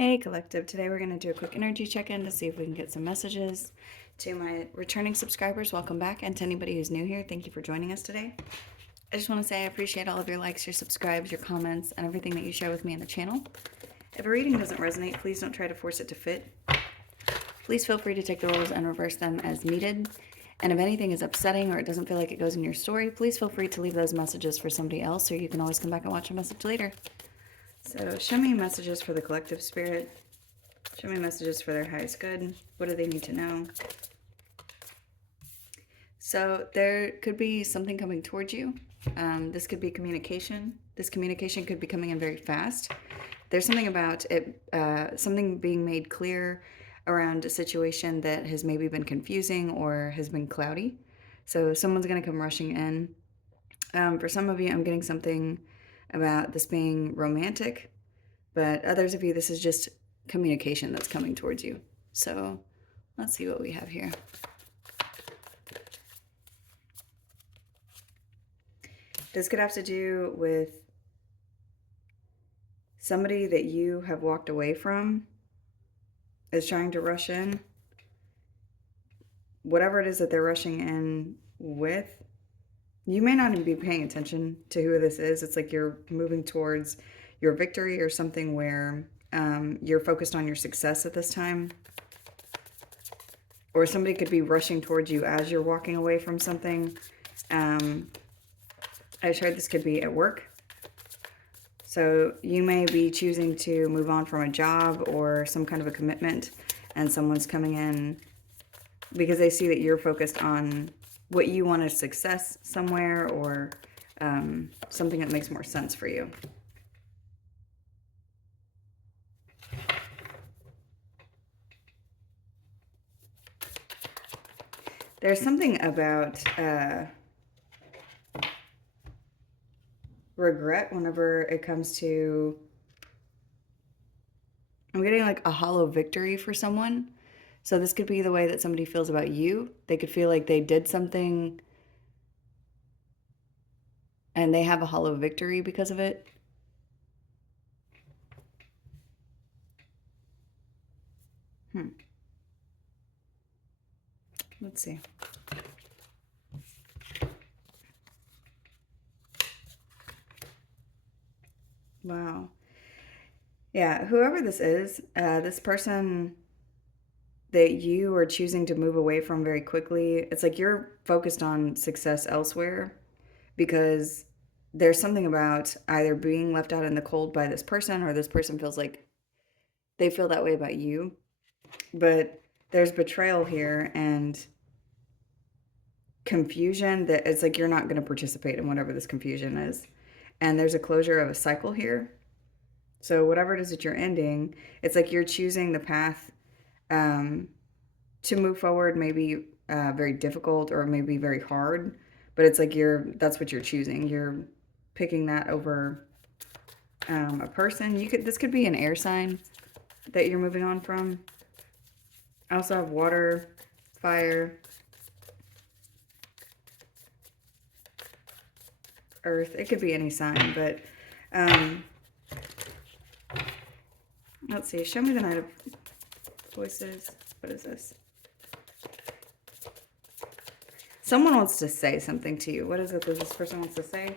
Hey Collective, today we're going to do a quick energy check-in to see if we can get some messages. To my returning subscribers, welcome back, and to anybody who's new here, thank you for joining us today. I just want to say I appreciate all of your likes, your subscribes, your comments, and everything that you share with me in the channel. If a reading doesn't resonate, please don't try to force it to fit. Please feel free to take the roles and reverse them as needed. And if anything is upsetting or it doesn't feel like it goes in your story, please feel free to leave those messages for somebody else, or you can always come back and watch a message later. So show me messages for the collective spirit. Show me messages for their highest good. What do they need to know? So there could be something coming towards you. This could be communication. This communication could be coming in very fast. There's something about it, something being made clear around a situation that has maybe been confusing or has been cloudy. So someone's going to come rushing in. For some of you, I'm getting something about this being romantic, but others of you, this is just communication that's coming towards you. So let's see what we have here. This could have to do with somebody that you have walked away from is trying to rush in. Whatever it is that they're rushing in with, you may not even be paying attention to who this is. It's like you're moving towards your victory or something where you're focused on your success at this time. Or somebody could be rushing towards you as you're walking away from something. I heard this could be at work. So you may be choosing to move on from a job or some kind of a commitment, and someone's coming in because they see that you're focused on what you want as success somewhere, or something that makes more sense for you. There's something about regret whenever it comes to, I'm getting like a hollow victory for someone. So this could be the way that somebody feels about you. They could feel like they did something and they have a hollow victory because of it. Let's see. Wow. Yeah, whoever this is, this person that you are choosing to move away from very quickly, it's like you're focused on success elsewhere because there's something about either being left out in the cold by this person, or this person feels like they feel that way about you. But there's betrayal here and confusion that it's like you're not going to participate in whatever this confusion is. And there's a closure of a cycle here. So whatever it is that you're ending, it's like you're choosing the path to move forward, maybe very difficult or maybe very hard, but it's like that's what you're choosing. You're picking that over a person. This could be an air sign that you're moving on from. I also have water, fire, earth. It could be any sign, but let's see. Show me the Knight of Voices. What is this? Someone wants to say something to you. What is it that this person wants to say?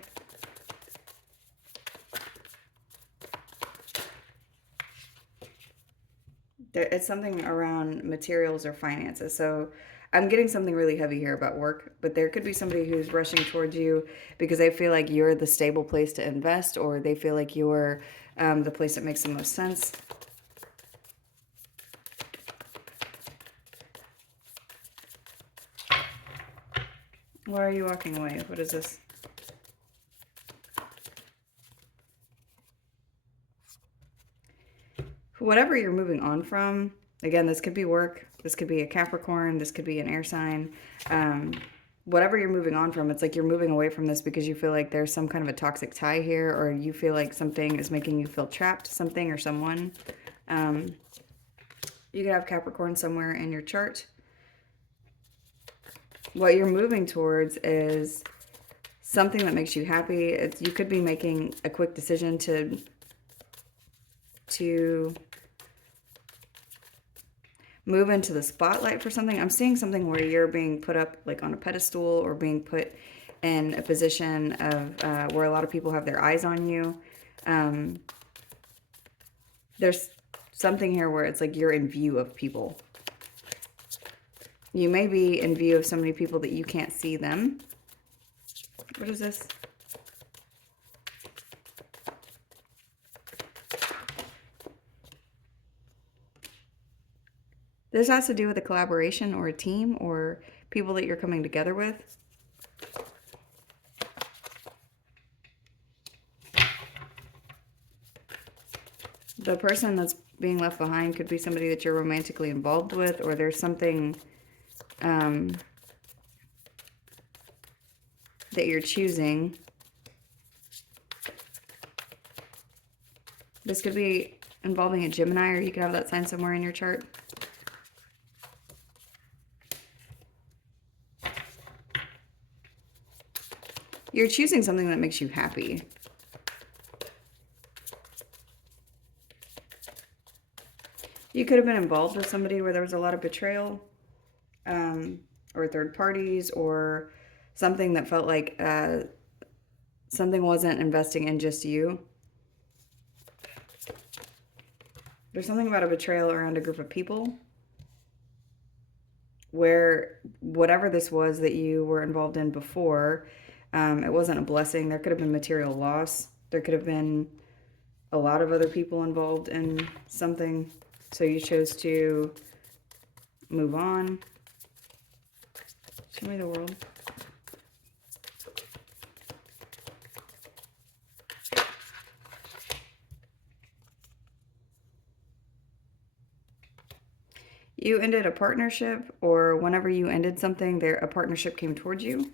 It's something around materials or finances. So I'm getting something really heavy here about work, but there could be somebody who's rushing towards you because they feel like you're the stable place to invest, or they feel like you're the place that makes the most sense. Why are you walking away? What is this? Whatever you're moving on from, again, this could be work, this could be a Capricorn, this could be an air sign. Whatever you're moving on from, it's like you're moving away from this because you feel like there's some kind of a toxic tie here, or you feel like something is making you feel trapped, something or someone. You could have Capricorn somewhere in your chart. What you're moving towards is something that makes you happy. You could be making a quick decision to move into the spotlight for something. I'm seeing something where you're being put up like on a pedestal or being put in a position of where a lot of people have their eyes on you. There's something here where it's like you're in view of people. You may be in view of so many people that you can't see them. What is this? This has to do with a collaboration or a team or people that you're coming together with. The person that's being left behind could be somebody that you're romantically involved with, or there's something that you're choosing. This could be involving a Gemini, or you could have that sign somewhere in your chart. You're choosing something that makes you happy. You could have been involved with somebody where there was a lot of betrayal, or third parties, or something that felt like something wasn't investing in just you. There's something about a betrayal around a group of people where whatever this was that you were involved in before, it wasn't a blessing. There could have been material loss. There could have been a lot of other people involved in something. So you chose to move on. Show me the world. You ended a partnership, or whenever you ended something, a partnership came towards you.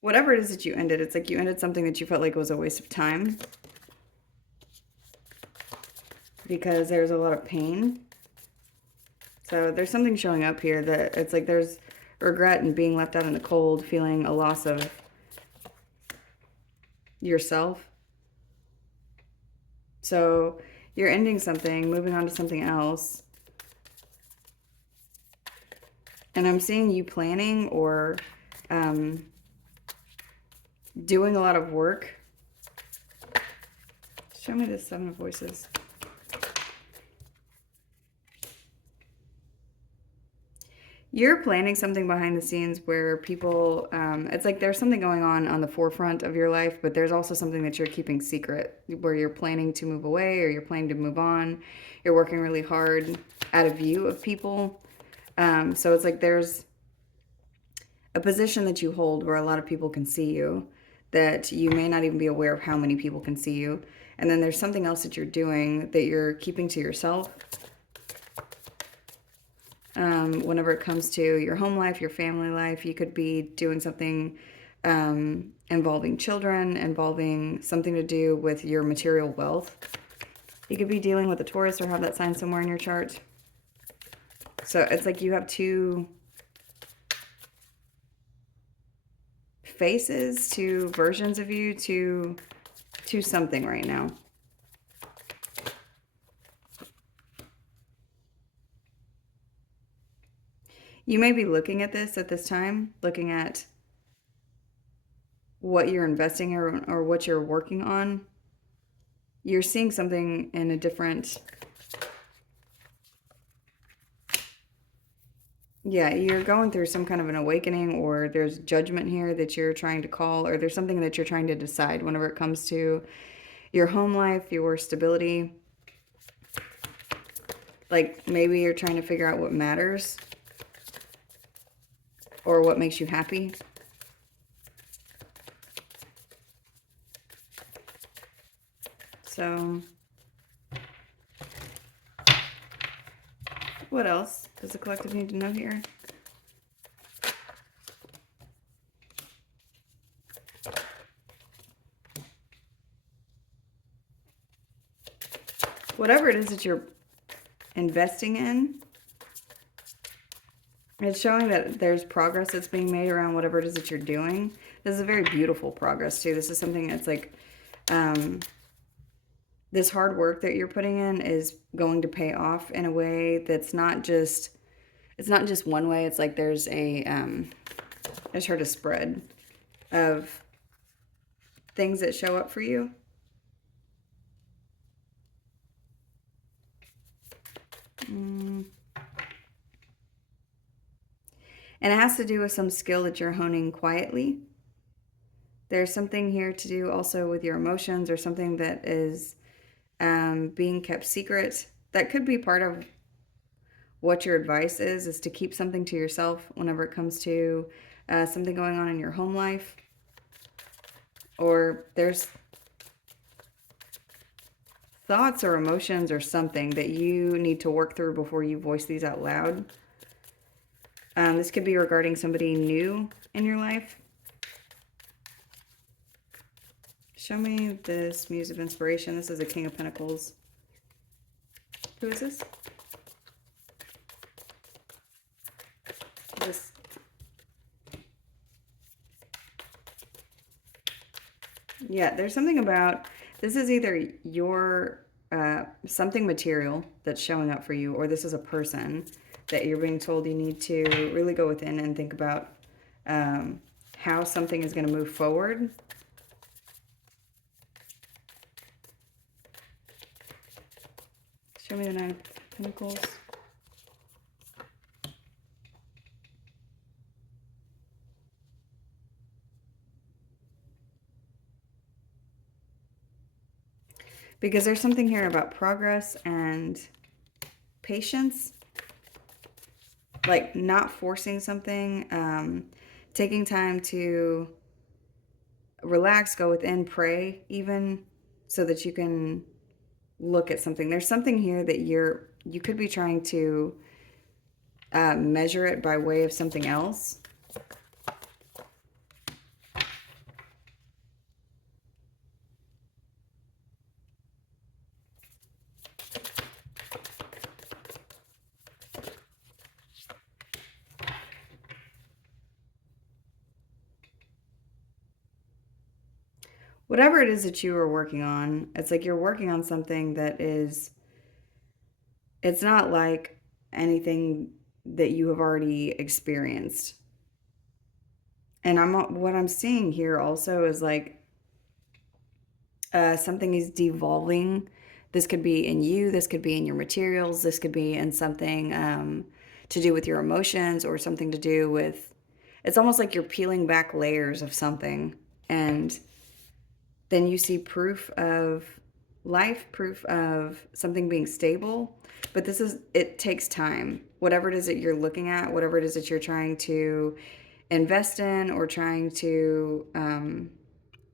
Whatever it is that you ended, it's like you ended something that you felt like was a waste of time. Because there's a lot of pain. So there's something showing up here that it's like there's regret and being left out in the cold, feeling a loss of yourself. So you're ending something, moving on to something else. And I'm seeing you planning or doing a lot of work. Show me this Seven of Voices. You're planning something behind the scenes where people, it's like there's something going on the forefront of your life, but there's also something that you're keeping secret, where you're planning to move away or you're planning to move on. You're working really hard out of view of people. So it's like there's a position that you hold where a lot of people can see you, that you may not even be aware of how many people can see you. And then there's something else that you're doing that you're keeping to yourself. Whenever it comes to your home life, your family life, you could be doing something involving children, involving something to do with your material wealth. You could be dealing with a Taurus or have that sign somewhere in your chart. So it's like you have two faces, two versions of you, to something right now. You may be looking at this time, looking at what you're investing in or what you're working on. You're seeing something in a different... Yeah, you're going through some kind of an awakening, or there's judgment here that you're trying to call, or there's something that you're trying to decide whenever it comes to your home life, your stability. Like maybe you're trying to figure out what matters or what makes you happy. So what else does the collective need to know here? Whatever it is that you're investing in, It's showing that there's progress that's being made around whatever it is that you're doing. This is a very beautiful progress too. This is something that's like, this hard work that you're putting in is going to pay off in a way that's not just, it's not just one way. It's like there's a, I just heard a spread of things that show up for you. And it has to do with some skill that you're honing quietly. There's something here to do also with your emotions, or something that is being kept secret. That could be part of what your advice is to keep something to yourself whenever it comes to something going on in your home life. Or there's thoughts or emotions or something that you need to work through before you voice these out loud. This could be regarding somebody new in your life. Show me this Muse of Inspiration. This is a King of Pentacles. Who is this? This. Yeah, there's something about, this is either your, something material that's showing up for you, or this is a person that you're being told you need to really go within and think about how something is going to move forward. Show me the Nine of Pentacles. Because there's something here about progress and patience. Like not forcing something, taking time to relax, go within, pray even, so that you can look at something. There's something here that you could be trying to measure it by way of something else. Whatever it is that you are working on, it's like you're working on something that is, it's not like anything that you have already experienced. And what I'm seeing here also is like something is devolving. This could be in you, this could be in your materials, this could be in something to do with your emotions, or something to do with, it's almost like you're peeling back layers of something, and then you see proof of life, proof of something being stable. But this is, it takes time. Whatever it is that you're looking at, whatever it is that you're trying to invest in or trying to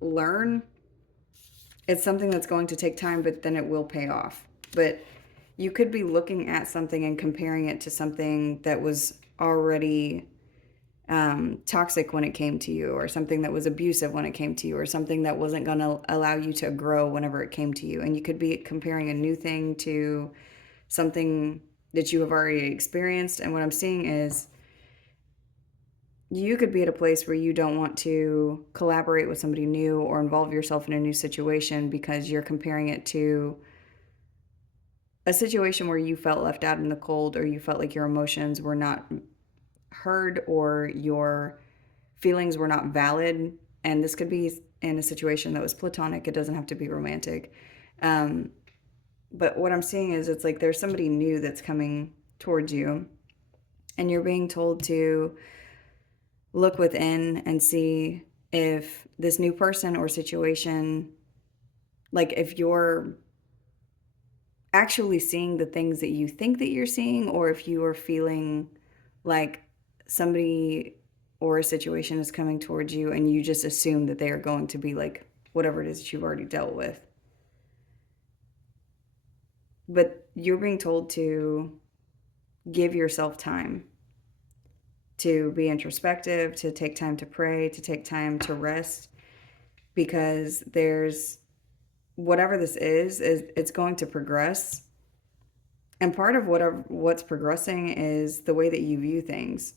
learn, it's something that's going to take time, but then it will pay off. But you could be looking at something and comparing it to something that was already toxic when it came to you, or something that was abusive when it came to you, or something that wasn't going to allow you to grow whenever it came to you. And you could be comparing a new thing to something that you have already experienced. And what I'm seeing is you could be at a place where you don't want to collaborate with somebody new or involve yourself in a new situation because you're comparing it to a situation where you felt left out in the cold, or you felt like your emotions were not heard, or your feelings were not valid. And this could be in a situation that was platonic. It doesn't have to be romantic. But what I'm seeing is it's like there's somebody new that's coming towards you, and you're being told to look within and see if this new person or situation, like if you're actually seeing the things that you think that you're seeing, or if you are feeling like somebody or a situation is coming towards you and you just assume that they are going to be like whatever it is that you've already dealt with. But you're being told to give yourself time to be introspective, to take time to pray, to take time to rest, because there's whatever this is it's going to progress. And part of what's progressing is the way that you view things,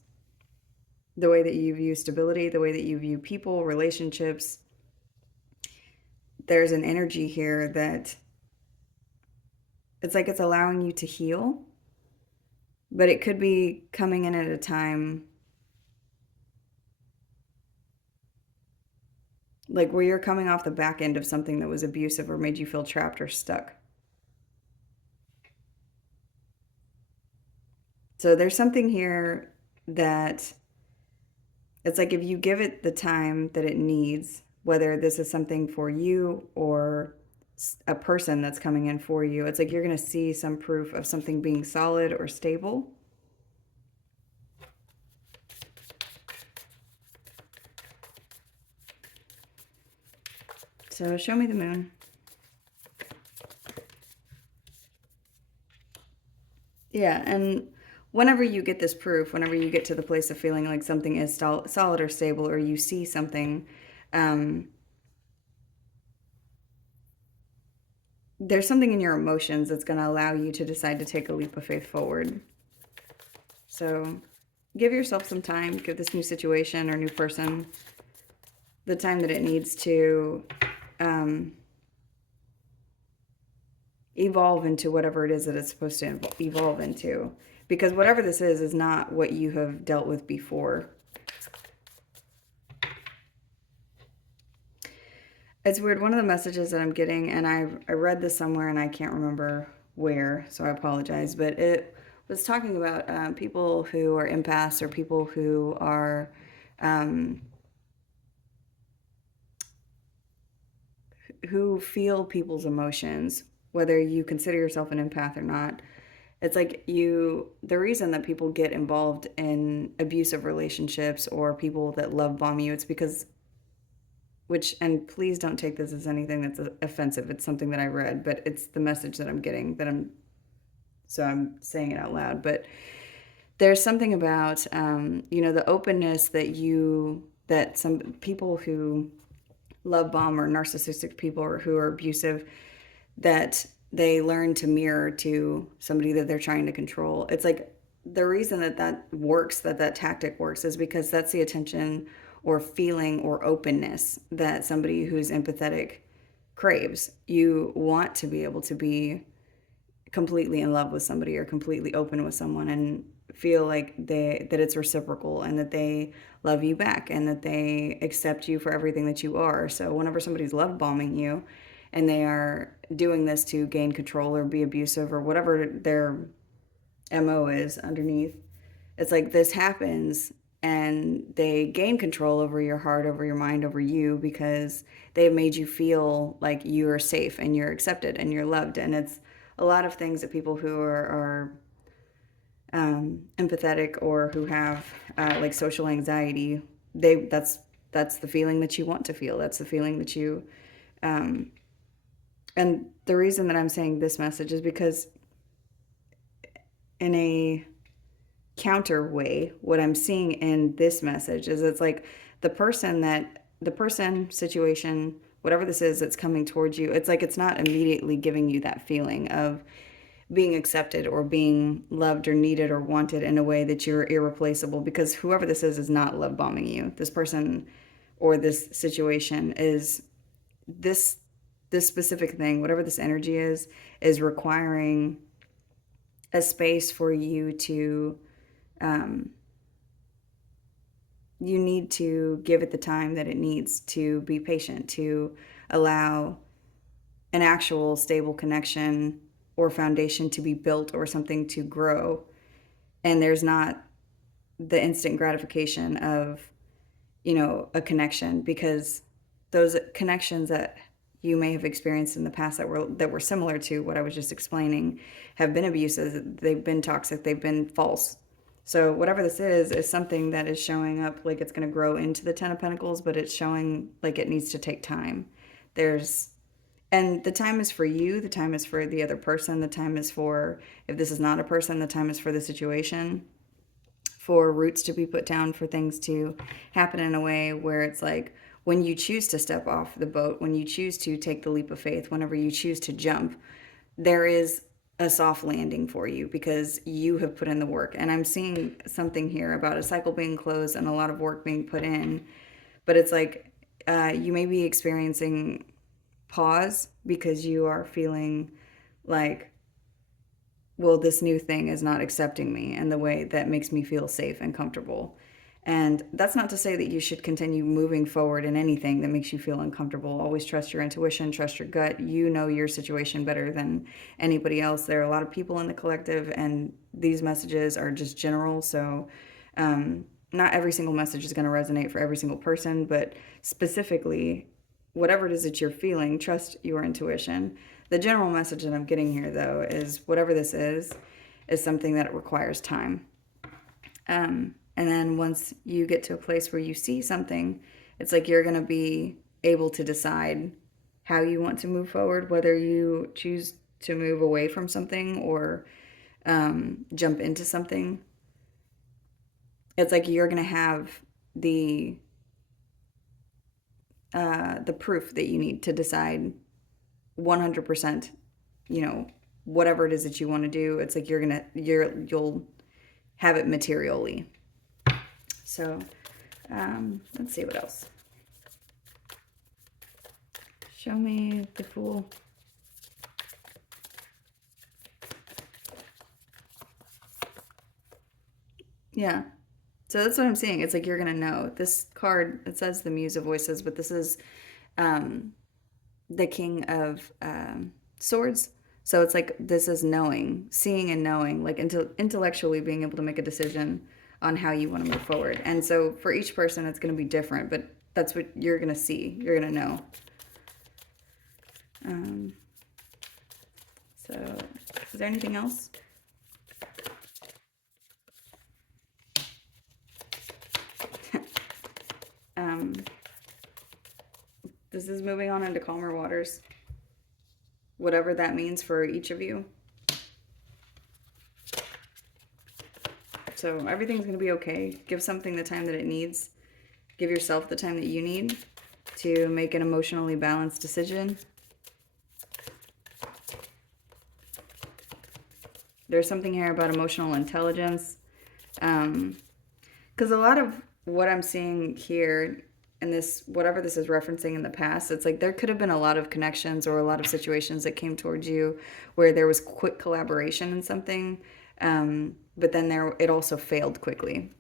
the way that you view stability, the way that you view people, relationships. There's an energy here that it's like it's allowing you to heal, but it could be coming in at a time like where you're coming off the back end of something that was abusive or made you feel trapped or stuck. So there's something here that it's like if you give it the time that it needs, whether this is something for you or a person that's coming in for you, it's like you're going to see some proof of something being solid or stable. So show me the moon. Yeah, and whenever you get this proof, whenever you get to the place of feeling like something is solid or stable, or you see something, there's something in your emotions that's going to allow you to decide to take a leap of faith forward. So give yourself some time, give this new situation or new person the time that it needs to evolve into whatever it is that it's supposed to evolve into. Because whatever this is not what you have dealt with before. It's weird. One of the messages that I'm getting, and I read this somewhere and I can't remember where, so I apologize, but it was talking about people who are empaths or people who are who feel people's emotions, whether you consider yourself an empath or not. It's like the reason that people get involved in abusive relationships or people that love bomb you, it's because, and please don't take this as anything that's offensive. It's something that I read, but it's the message that I'm getting so I'm saying it out loud. But there's something about, the openness that some people who love bomb or narcissistic people or who are abusive, that they learn to mirror to somebody that they're trying to control. It's like the reason that works, that tactic works, is because that's the attention or feeling or openness that somebody who's empathetic craves. You want to be able to be completely in love with somebody or completely open with someone and feel like that it's reciprocal and that they love you back and that they accept you for everything that you are. So whenever somebody's love bombing you and they are doing this to gain control or be abusive or whatever their MO is underneath, it's like this happens and they gain control over your heart, over your mind, over you, because they've made you feel like you're safe and you're accepted and you're loved. And it's a lot of things that people who are empathetic or who have like social anxiety, that's the feeling that you want to feel. That's the feeling that you and the reason that I'm saying this message is because in a counter way, what I'm seeing in this message is it's like the person, situation, whatever this is that's coming towards you, it's like it's not immediately giving you that feeling of being accepted or being loved or needed or wanted in a way that you're irreplaceable, because whoever this is not love bombing you. This person or this situation is this specific thing, whatever this energy is requiring a space for you to you need to give it the time that it needs to be patient, to allow an actual stable connection or foundation to be built or something to grow. And there's not the instant gratification of, a connection, because those connections that you may have experienced in the past that were similar to what I was just explaining have been abusive, they've been toxic, they've been false. So whatever this is something that is showing up like it's going to grow into the Ten of Pentacles, but it's showing like it needs to take time. And the time is for you, the time is for the other person, the time is for, if this is not a person, the time is for the situation, for roots to be put down, for things to happen in a way where it's like when you choose to step off the boat, when you choose to take the leap of faith, whenever you choose to jump, there is a soft landing for you because you have put in the work. And I'm seeing something here about a cycle being closed and a lot of work being put in. But it's like you may be experiencing pause because you are feeling like, well, this new thing is not accepting me in the way that makes me feel safe and comfortable. And that's not to say that you should continue moving forward in anything that makes you feel uncomfortable. Always trust your intuition, trust your gut. You know your situation better than anybody else. There are a lot of people in the collective, and these messages are just general. So, not every single message is going to resonate for every single person, but specifically, whatever it is that you're feeling, trust your intuition. The general message that I'm getting here, though, is whatever this is something that requires time. And then once you get to a place where you see something, it's like you're going to be able to decide how you want to move forward, whether you choose to move away from something or jump into something. It's like you're going to have the proof that you need to decide 100%, whatever it is that you want to do. It's like you'll have it materially. So let's see what else. Show me the Fool. Yeah. So that's what I'm seeing. It's like you're going to know. This card, it says the Muse of Voices, but this is the King of Swords. So it's like this is knowing, seeing and knowing, like intellectually being able to make a decision on how you want to move forward. And so for each person, it's going to be different, but that's what you're going to see. You're going to know. So is there anything else? This is moving on into calmer waters. Whatever that means for each of you. So everything's going to be okay. Give something the time that it needs. Give yourself the time that you need to make an emotionally balanced decision. There's something here about emotional intelligence. Because a lot of what I'm seeing here and this, whatever this is referencing in the past, it's like there could have been a lot of connections or a lot of situations that came towards you where there was quick collaboration in something, but then it also failed quickly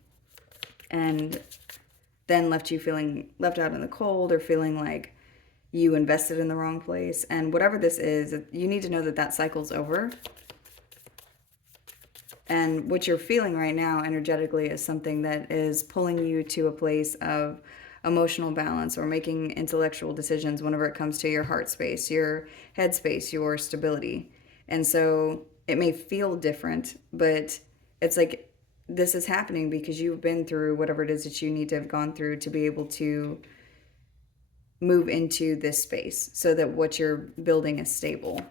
and then left you feeling left out in the cold or feeling like you invested in the wrong place. And whatever this is, you need to know that that cycle's over. And what you're feeling right now energetically is something that is pulling you to a place of emotional balance or making intellectual decisions whenever it comes to your heart space, your head space, your stability. And so it may feel different, but it's like this is happening because you've been through whatever it is that you need to have gone through to be able to move into this space so that what you're building is stable.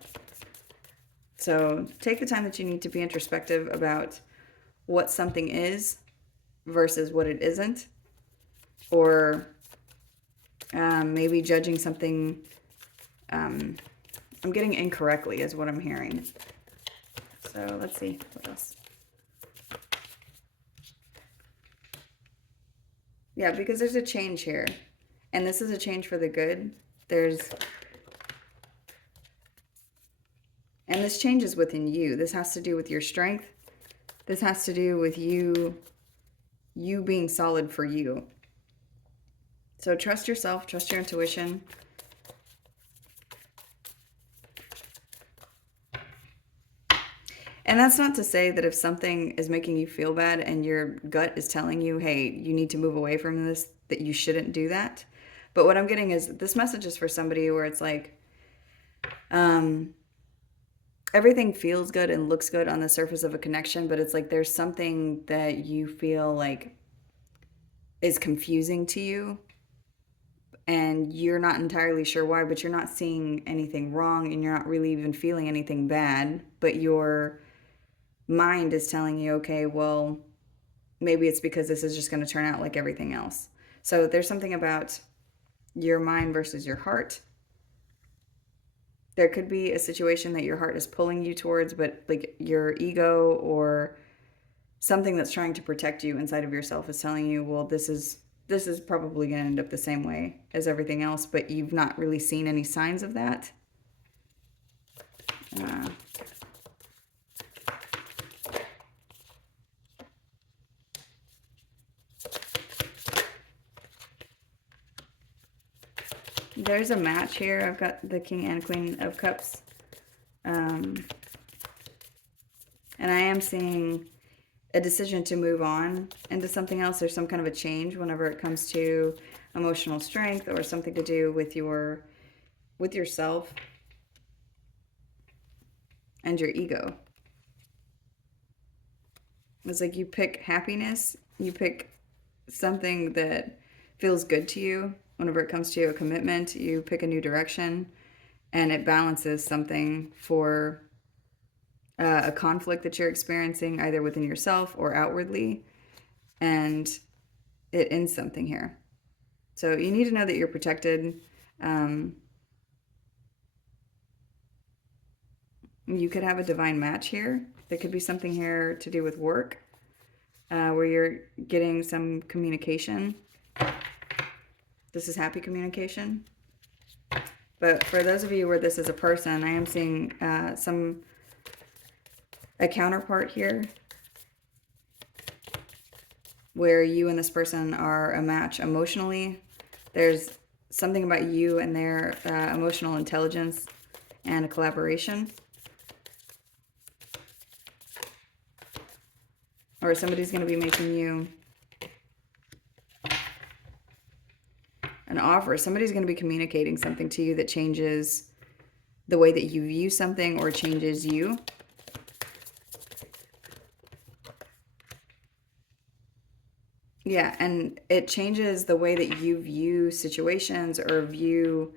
So take the time that you need to be introspective about what something is versus what it isn't. Or maybe judging something I'm getting incorrectly is what I'm hearing. So let's see what else. Yeah, because there's a change here. And this is a change for the good. And this change is within you. This has to do with your strength. This has to do with you being solid for you. So trust yourself, trust your intuition. And that's not to say that if something is making you feel bad and your gut is telling you, hey, you need to move away from this, that you shouldn't do that. But what I'm getting is this message is for somebody where it's like, everything feels good and looks good on the surface of a connection, but it's like there's something that you feel like is confusing to you and you're not entirely sure why, but you're not seeing anything wrong and you're not really even feeling anything bad, but your mind is telling you, okay, well, maybe it's because this is just going to turn out like everything else. So there's something about your mind versus your heart. There could be a situation that your heart is pulling you towards, but like your ego or something that's trying to protect you inside of yourself is telling you, well, this is probably going to end up the same way as everything else, but you've not really seen any signs of that. There's a match here. I've got the King and Queen of Cups. And I am seeing a decision to move on into something else. There's some kind of a change whenever it comes to emotional strength or something to do with yourself and your ego. It's like you pick happiness, you pick something that feels good to you. Whenever it comes to a commitment, you pick a new direction, and it balances something for a conflict that you're experiencing either within yourself or outwardly, and it ends something here. So you need to know that you're protected. You could have a divine match here. There could be something here to do with work, where you're getting some communication. This is happy communication. But for those of you where this is a person, I am seeing a counterpart here where you and this person are a match emotionally. There's something about you and their emotional intelligence and a collaboration. Or somebody's going to be making you an offer. Somebody's going to be communicating something to you that changes the way that you view something or changes you. Yeah, and it changes the way that you view situations or view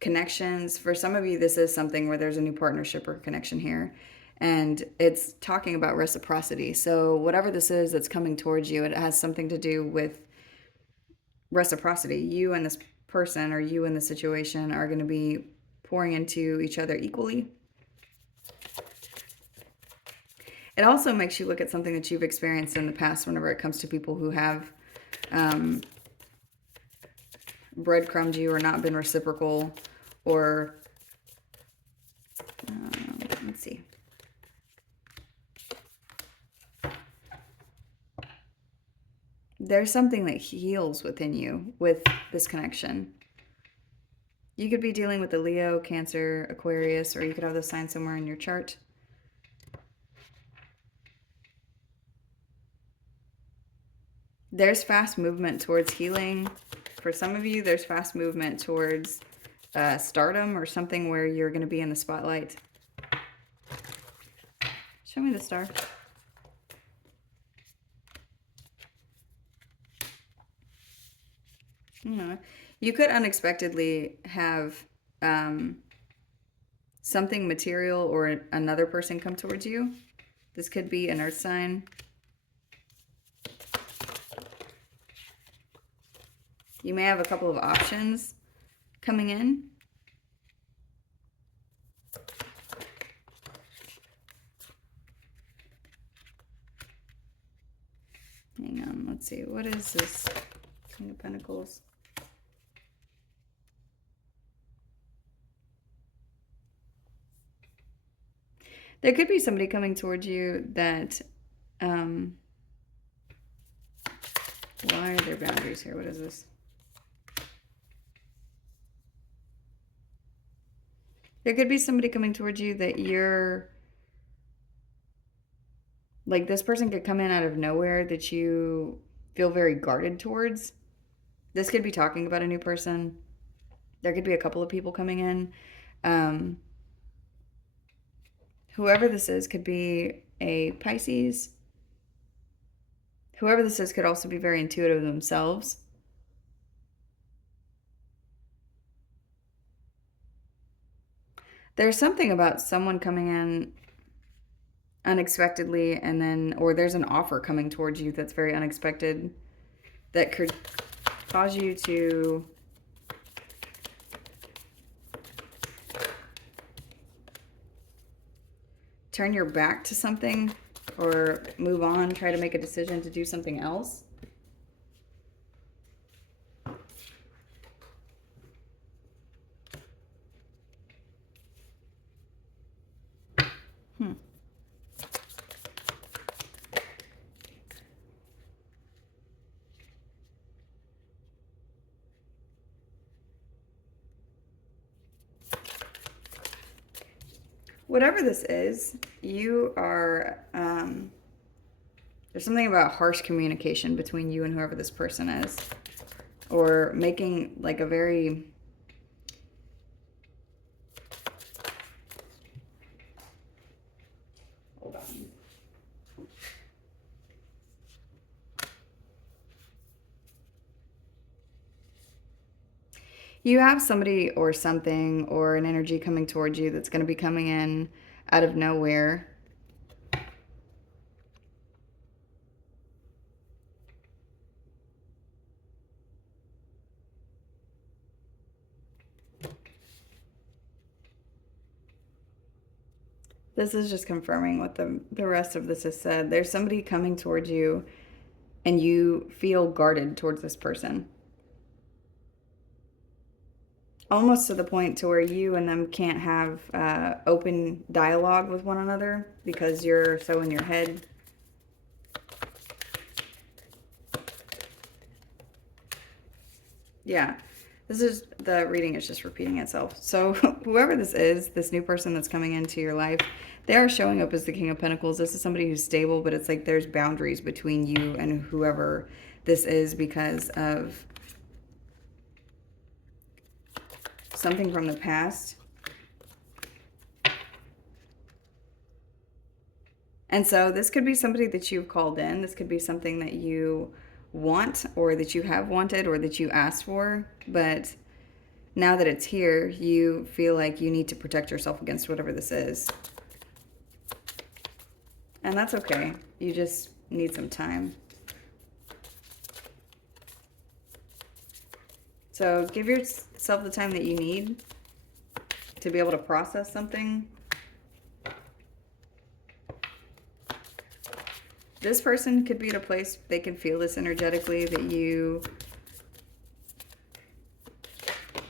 connections. For some of you, this is something where there's a new partnership or connection here. And it's talking about reciprocity. So whatever this is that's coming towards you, it has something to do with reciprocity. You and this person or you and the situation are going to be pouring into each other equally. It also makes you look at something that you've experienced in the past whenever it comes to people who have breadcrumbed you or not been reciprocal, or let's see. There's something that heals within you with this connection. You could be dealing with a Leo, Cancer, Aquarius, or you could have those signs somewhere in your chart. There's fast movement towards healing. For some of you, there's fast movement towards stardom or something where you're going to be in the spotlight. Show me the star. You could unexpectedly have something material or another person come towards you. This could be an earth sign. You may have a couple of options coming in. Hang on, let's see. What is this? King of Pentacles. There could be somebody coming towards you that, why are there boundaries here? What is this? There could be somebody coming towards you that you're, like, this person could come in out of nowhere that you feel very guarded towards. This could be talking about a new person. There could be a couple of people coming in. Whoever this is could be a Pisces. Whoever this is could also be very intuitive themselves. There's something about someone coming in unexpectedly, and then, or there's an offer coming towards you that's very unexpected that could cause you to turn your back to something or move on, try to make a decision to do something else. Whatever this is, you are, there's something about harsh communication between you and whoever this person is. Or making like a very, hold on. You have somebody or something or an energy coming towards you that's going to be coming in out of nowhere. This is just confirming what the rest of this has said. There's somebody coming towards you and you feel guarded towards this person. Almost to the point to where you and them can't have open dialogue with one another because you're so in your head. Yeah, the reading is just repeating itself. So whoever this is, this new person that's coming into your life, they are showing up as the King of Pentacles. This is somebody who's stable, but it's like there's boundaries between you and whoever this is because of something from the past. And so this could be somebody that you've called in. This could be something that you want or that you have wanted or that you asked for. But now that it's here, you feel like you need to protect yourself against whatever this is. And that's okay. You just need some time. So give yourself the time that you need to be able to process something. This person could be at a place they can feel this energetically, that you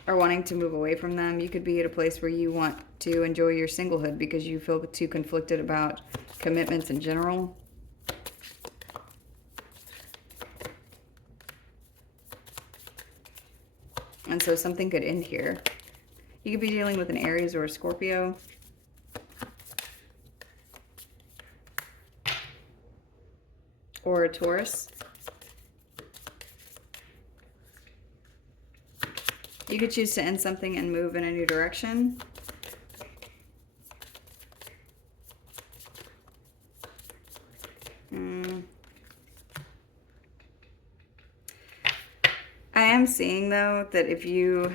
are wanting to move away from them. You could be at a place where you want to enjoy your singlehood because you feel too conflicted about commitments in general. And so something could end here. You could be dealing with an Aries or a Scorpio. Or a Taurus. You could choose to end something and move in a new direction. I am seeing, though, that if you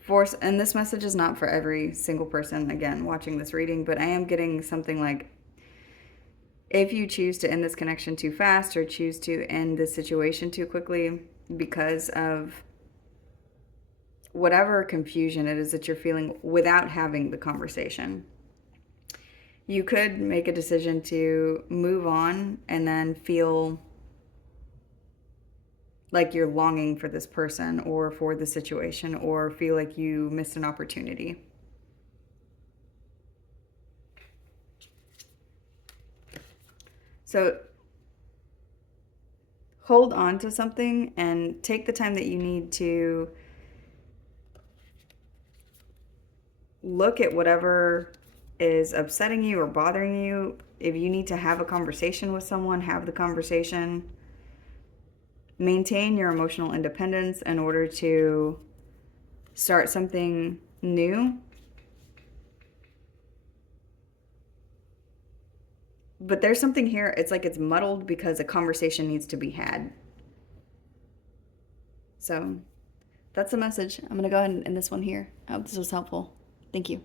force, and this message is not for every single person, again, watching this reading, but I am getting something like, if you choose to end this connection too fast or choose to end this situation too quickly because of whatever confusion it is that you're feeling without having the conversation, you could make a decision to move on and then feel like you're longing for this person or for the situation, or feel like you missed an opportunity. So hold on to something and take the time that you need to look at whatever is upsetting you or bothering you. If you need to have a conversation with someone, have the conversation. Maintain your emotional independence in order to start something new. But there's something here, it's like it's muddled because a conversation needs to be had. So that's the message. I'm going to go ahead and end this one here. I hope this was helpful. Thank you.